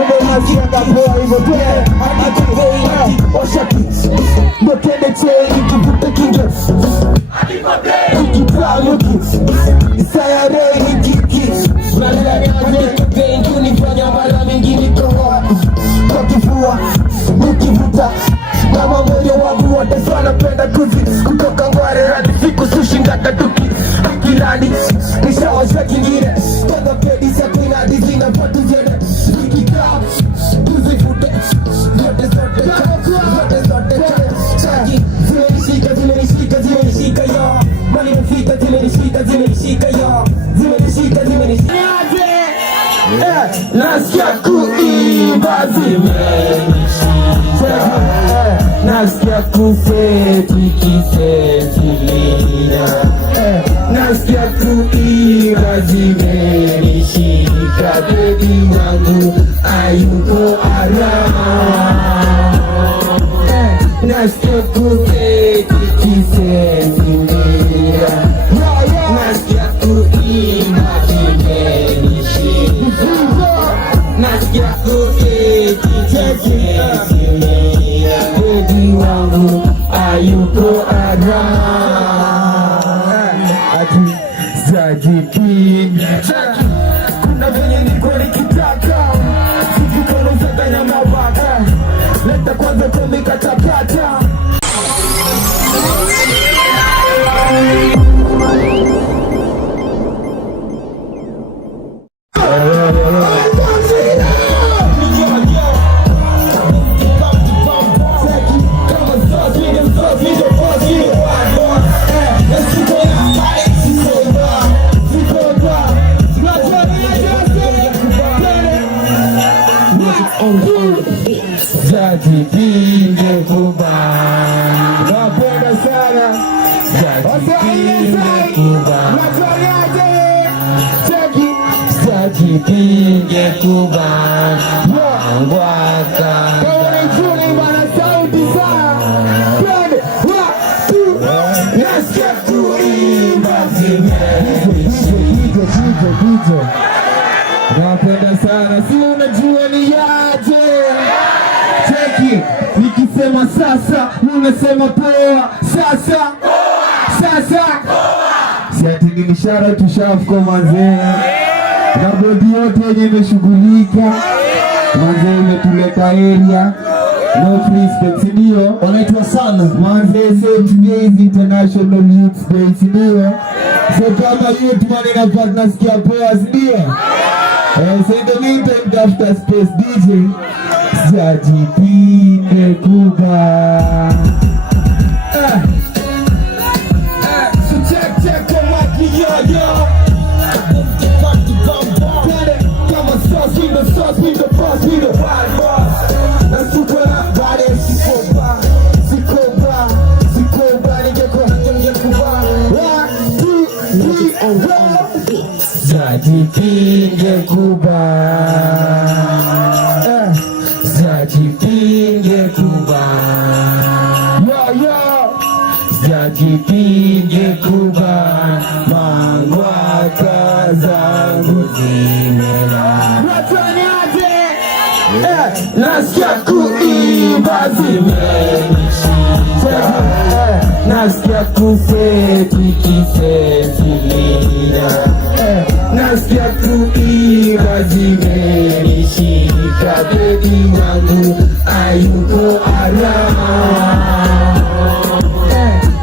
kumbe nasikia poa hivyo tu hadi kuvei washaki ndo kende chei kivuta kinge kitaluki sayare hiki hadi kuvei kunifanya mara mingine kwa kifua nikivuta na mamoyo wangu wote sana penda kuzi kutoka ngware hadi siku sushi ngata tuki kilani nishawasha kingine toka pedi sa kuna dizina patu zene nikikaa tuzifute zote chaki zimenishika yo mali mfika zimenishika yo zimenishika nasikia kuimba zimenishika nasikia kufeti kifetilia nasikia kuimba zimenishika bebi wangu ayuko arama nasikia kufeti kifetilia nasikia kuimba zimenishika nasikia kufeti kifetilia bebi wangu ayuko arama ati zajipinga kuna venye niko nikitaka sikikono zadanya mabaka leta kwanza komikatapata Zajipinge kubani napenda sana Zajipinge kubani Zajipinge kubani Mwaka Kaone bana sauti sana Twende nasikia kuimba zimenishika napenda sana si unajua ni yaje nikisema sasa unasema poa sasa si ati ni mishara tushafko manzee na bodi yote yenye imeshughulika manzee imetuleta area no respect sindio wanaitwa sana manzee so today is International Youth Day sindio so kama youth man inafaa tunasikia poa sindio so in the meantime after space DJ Zajipinge kubani so check kwa maki yo kama sauce with the boss with the wild boss na super body sikoba ningekuwa Zajipinge kubani Zajipinge kubani Zajipinge kubani mangwaka zangu zimela nasikia kuimba zimenishika nasikia kufeti kifetilia nasikia kuimba zimenishika bebi wangu ayuko arama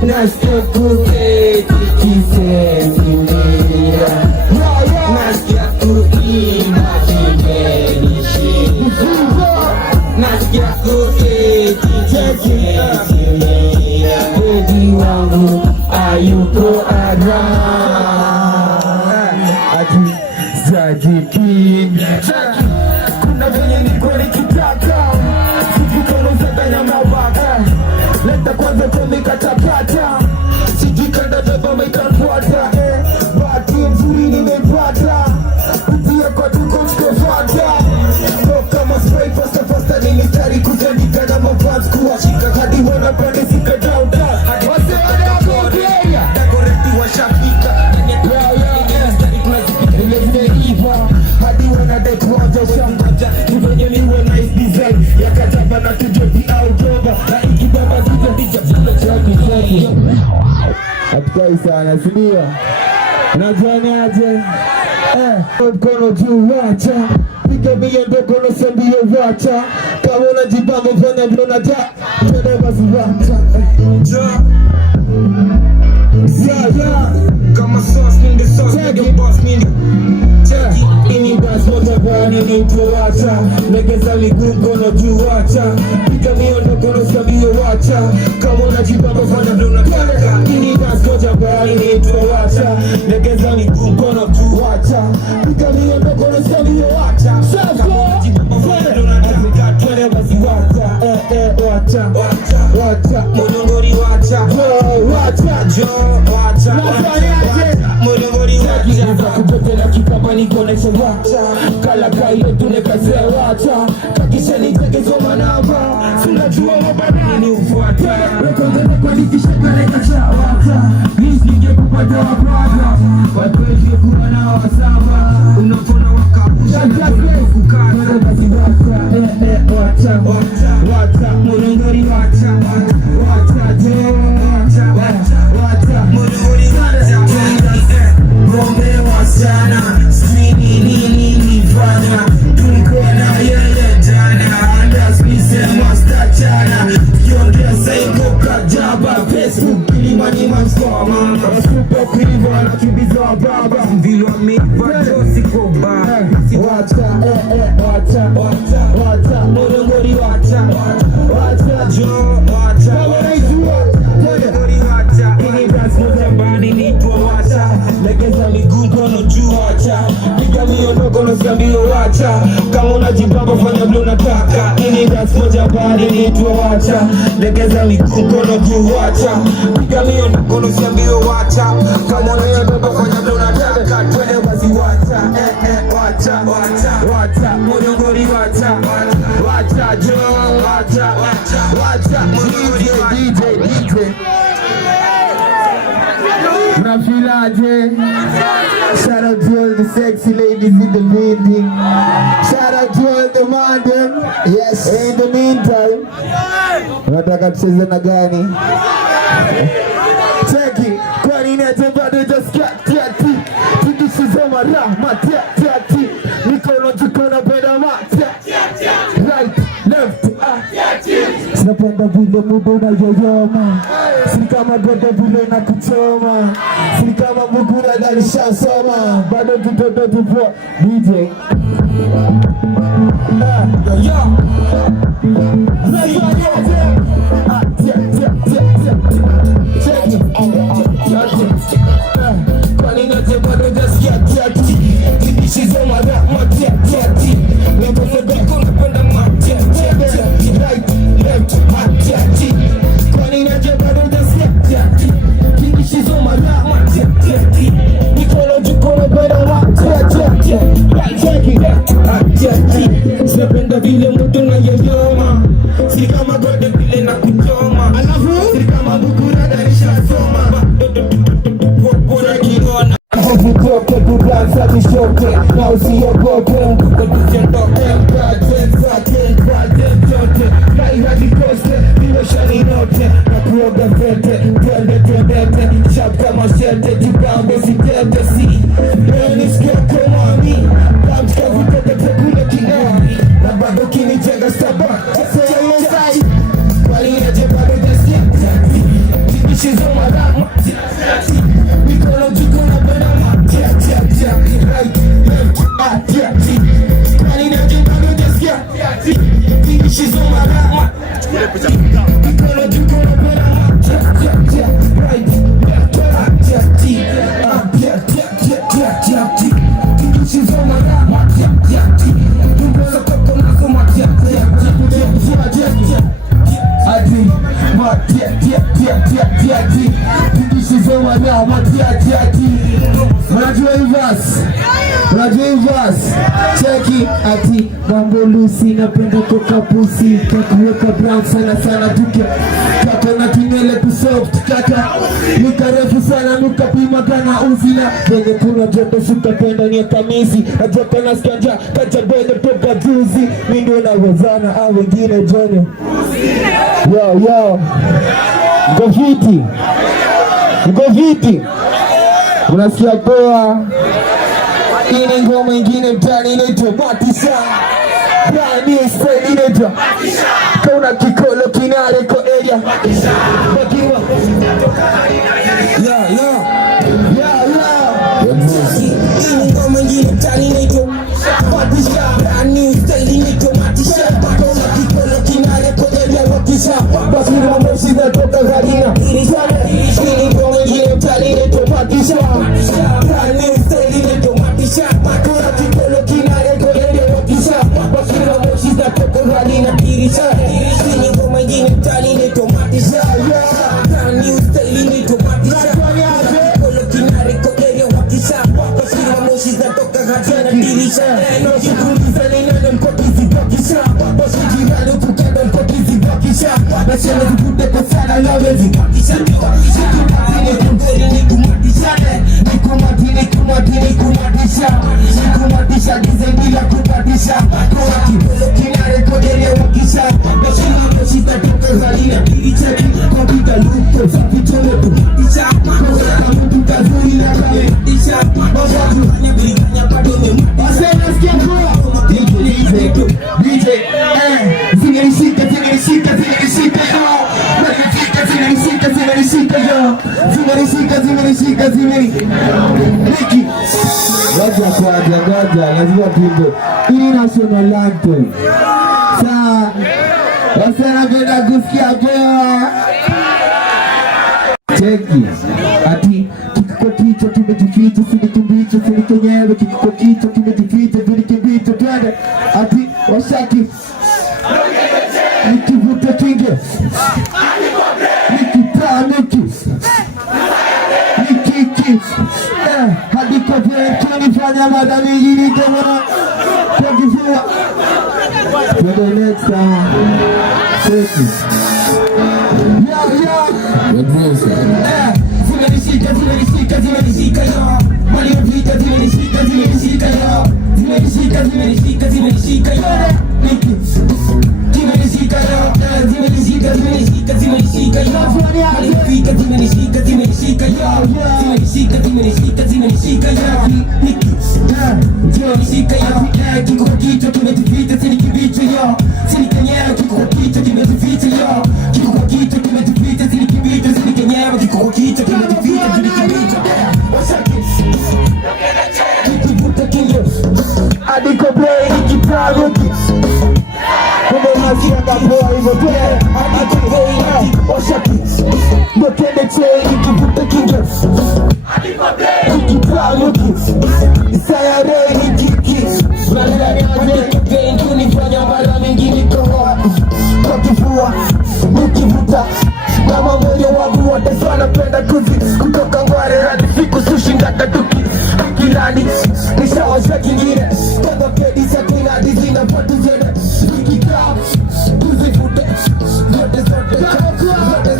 nasikia kufeti kifetilia nasikia kuimba zimenishika nasikia kufeti kifetilia bebi wangu ayuko arama ati Zajipinge kuna venye niko nikitaka sikikono zadanya mabaka leta kwanza komikatapata sijikanda beba maikanfuata bahati nzuri nimepata utia kwa duko msikofata so kama spray fasta ni mistari kutandika na mavans kuwashika hadi wana pande sika down wase wana wakogeya dakoreti washafika hadi wana dek moja ngoja tuvenye miwe nice design ya kataba na tujoti au joba na ikibaba zito dija vile chaki hatukai sana sindio najua aje mkono juu wacha piga miendo kono sambio wacha kama unajibamba fanya vile unataka twende basi wacha kama sauce in the sauce nigga boss me ini bas moja bani nituacha legeza miguu kono juu wacha piga miendo kono sambio wacha kama unajibamba fanya vile unataka ini bas moja bani nituacha legeza miguu kono juu wacha piga miendo kono sambio wacha kama unajibamba fanya vile unataka twende basi wacha wacha mulongori wacha mulongori wacha kupetela kikapa nikonesha wacha kala kaile tunekazea wacha kakisha nitekezo manamba sunajua wabanini ufuata rekondele kwa nikisha kaleka cha wacha nisije kupata wabrada watuwezi kuwa na wasama unafona wakabusha na kukata basi wacha mulongori wacha mulongori wacha Bombe wasichana, sijui nini nifanya tulikuwa na yeye jana andas nisema stachana kiongea saiko kajaba Facebook ilimani mamskoma super krivo anakibiza wa baba mvilo ameiva josi koba wacha mulongori wacha jo wacha mulongori wacha ini bas moja bani nitwa wacha legeza miguu kono juu wacha piga miondo kono sambio wacha kama unajibamba fanya vile unataka ini bas moja bani nitwa wacha legeza miguu kono juu wacha piga miondo kono sambio wacha kama unajibamba fanya vile unataka twende basi wacha mulongori wacha jo wacha mulongori DJ Nafilaje. Shout out to all the sexy ladies in the building. Shout out to all the madam. Yes. In the meantime, unataka tucheze na gani? Cheki, kwa nini atembado just kati tukisizoma rahma tati mikono tukona peda mata right left sinapenda vile muda unayoyoma sini kama goda vile na kuchoma sini kama mukura dalishasoma bado tutoto tupo DJ kwa nini atembado just kati tukisizoma rahma tati mikono tukona peda mata right left tati kwa nini atembado just kati tukisizoma rahma tati mikono tukona peda mata tati sinapenda vile mtu na yoyoma siri kama gode vile na kuchoma alafu siri kama bukura darishasoma bora kiona Vutoke kuranza nishoke na usiogope Kutujetoke mpatenza jote na ihadi koste niweshani note na kuoga vete twendete shap kama shete jibambe sitete si Eni skoko mami Kamchka vutoke tekule kinani na bado kinijenga staba Chayosai Wali eje bado desia Tibishizoma rama Mikono jukona pena right, left, ati Kwani na jibado desia Tibishizoma rama Mikono jukona pena right, left, ati Tibishizoma rama Tumboza koko nako ati Tibishizoma rama Unajua hivas Cheki ati Mambo Lucy napenda koka pusi Kakuweka brown sana tuke Kako na kinywele kusoft kaka. Nikarefu sana nukapima kana uzila. Venye kuna joto sukapenda ni kamisi. Najoka na skanja kacha bele toka juzi. Mindio na wazana wengine jone. Yo Mko fiti unasikia poa. Ini ngoma ingine mtani inaitwa Matisha. Brand new style inaitwa Kauna kikolo kinare ko area Bakiwa Ini ngoma ingine mtani inaitwa Matisha. Brand new style inaitwa Matisha. Kauna kikolo kinare ko area Matisha. Bakiwa moshi za toka harina. Ini ngoma ingine mtani inaitwa Matisha. Brand new style inaitwa Matisha. Kauna kikolo kinare ko area Matisha. Bakiwa moshi za toka harina. Ini ngoma ingine mtani inaitwa Matisha. Brand new style inaitwa Matisha. Kikolo kinare ko area Matisha. Bakiwa moshi za toka harina. Nikuuliza ni nani mkokizi bakisha. Basi jirani ukukenda mkokizi bakisha. Nasema zikute kwa sana lawezi bakisha. Nikumatini kungeri nikumatishane. Nikumatisha gize bila kumatisha. Kwa kipolo kinare kodere wakisha. Bashina moshita toka zalina. Kiricheki kwa bida lupo Zapitole kumatisha. Kwa mtu kazuri na kame matisha. Bababu hanya biriganya padome matisha. Nasikia kwa DJ Zimerishika Niki Ngoja lazima tuimbe hii national anthem. Saa wasana penda kusikia poa. Cheki ati kiko kicho kimejificha sinikibicho sinikenyewe kiko kicho kimejificha sinikibicho twende ati washaki nikivuta kinge nikitamiki hadi kwa vyetu nifanya mada mingine kama kwa kifua for the next time. Cheki zimenishika yo waliopita zimenishika yo zimenishika yo zimenishika yo zimenishika yo waliopita zimenishika yo zimenishika yo kiko kichwa kimejificha sinikibicho yo sinikenyewe kiko kichwa kimejificha yo kiko kichwa kimejificha sinikibicho sinikenyewe kiko kichwa kimejificha sinikibicho kikivuta kinyo adiko play nikitaruki kumbe masia kapoa hivyo play adiko play oshaki ndo kende chei nikivuta kinyo adiko play nikitaruki sayare nikiki adiko play kunifanya mara mingine kwa kifua nikivuta na mamoyo wangu wote sana penda kuzi kutoka ngware hadi siku sushinda katuki kilani nishawasha kingine kama pedi za kinadi zinapatu zene nikikaa kuzifute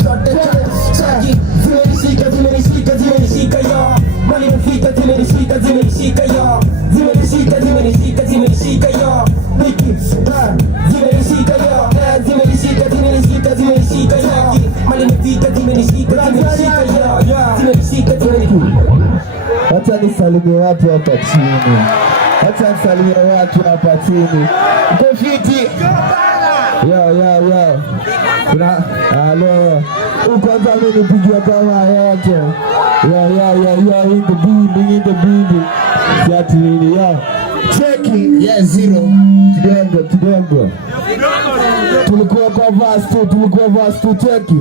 zote chaki zimenishika yo mali mfika zimenishika yo zimenishika yo niki zimenishika yo mali mfika zimenishika yo. Wacha nisalimie watu hapa chini. Mko fiti? Yo. Kuna halo. Kwanza mimi nipigia kama yote. Yo in the building. Siati nini yo. Cheki. Yeah, zero. Kidogo. Tulikuwa kwa verse 2 cheki.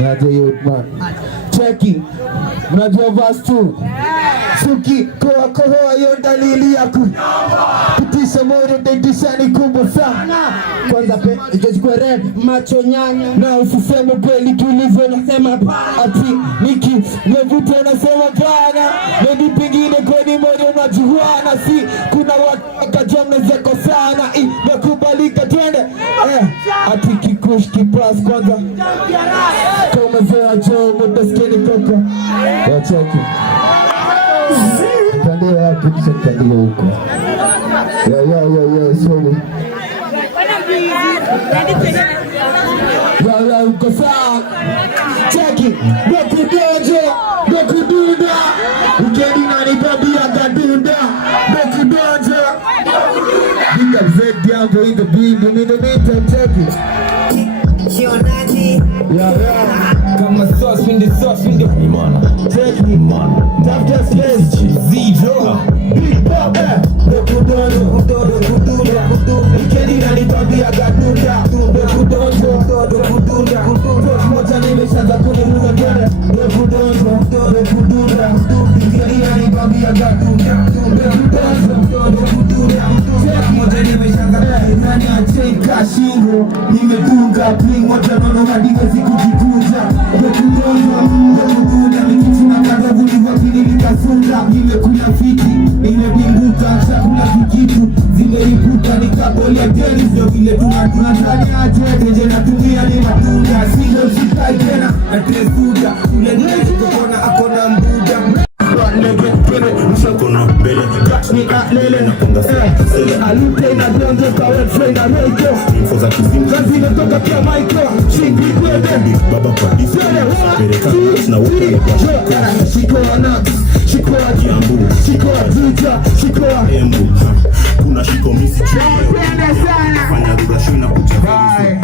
Mwaje yo man. Cheki. Mnajua verse 2. Suki kohoa yo dalili yaku kutisha moyo dedishani kubwa sana. Kwanza ijachukua red macho nyanya na usiseme kweli tulivyo nasema ati niki nevuta nasema kana nedi pengine kweni moyo unajuana si kuna watu wakajua mnezeko sana nakubalika twende ati kiku kush kipas kwanza. Kama zea Joe mutaskeni koko. Wacheki. Kande wapi kisha kande huko. Ya sorry. Ya uko sawa. Cheki. Dokudunda. Ukendi nani babi ya gadunda. Dokudunda. Big up Zed Diambo in the beat. In the meantime, check it. Yeah. Kama sauce in the man. Check it, man. Tap just space. Zero. Big Bob. Dokudunda. Ukendi nani babi ya gadunda. Dokudunda. Moja nimeshaanza kununua tena. Dokudunda. Ukendi nani babi ya gadunda. Moja nimeshaanza nani acheka shingo. Nimedunga bling moja nono hadi wezi kujikunja. Dokudunda mikichina kadavu livapini nikasunda. Nimekula fiti, nimebimbuka chakula kikitu. Zimeipuka nikabolia deli. Ndio vile tunatania aje nje natumia ni matunda. Silo sikai tena na tesuda. Ule nezi kukona akona mbuda. Mshakona mbele Nika lele Alute na donzo kawe friend na reiko Mfoza kizimu Kazi netoka kia maiko Shingri kwede Baba kwa disi Pereka na wote Shikoa nuts Shikoa kiambu Shikoa juja Shikoa embu Kuna shiko misi chile Fanya rura shuna kuchafeli